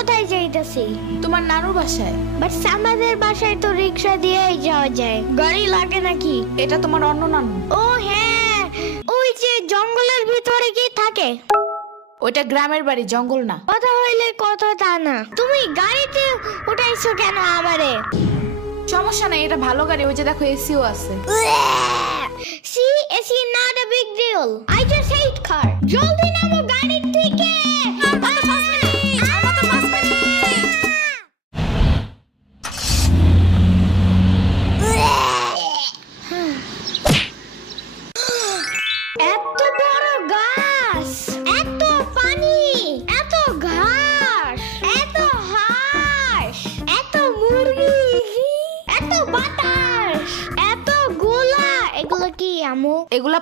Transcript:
কোথায় যাইতেছি? তোমার নানুর বাসায়। বাট আমাদের বাসায় তো রিক্সা দিয়েই যাওয়া যায়, গাড়ি লাগে নাকি? এটা তোমার অন্য নানু। ও হ্যাঁ, ওই যে জঙ্গলের ভিতরে কি থাকে? ওইটা গ্রামের বাড়ি, জঙ্গল না। কথা হইলে কথা তা না। তুমি গাড়িতে উঠাইছো কেন আমারে? সমস্যা নাই, এটা ভালো গাড়ি। ওই যে দেখো এসিও আছে। See, it's not a big deal. I just hate car. জলদি নামো গাড়ির থেকে। এত বড় গাছ, এত পানি, এত ঘাস, এত হাঁস, এত মুরগি, এত বাতাস, এত গোলা। এগুলো কি আমু? এগুলা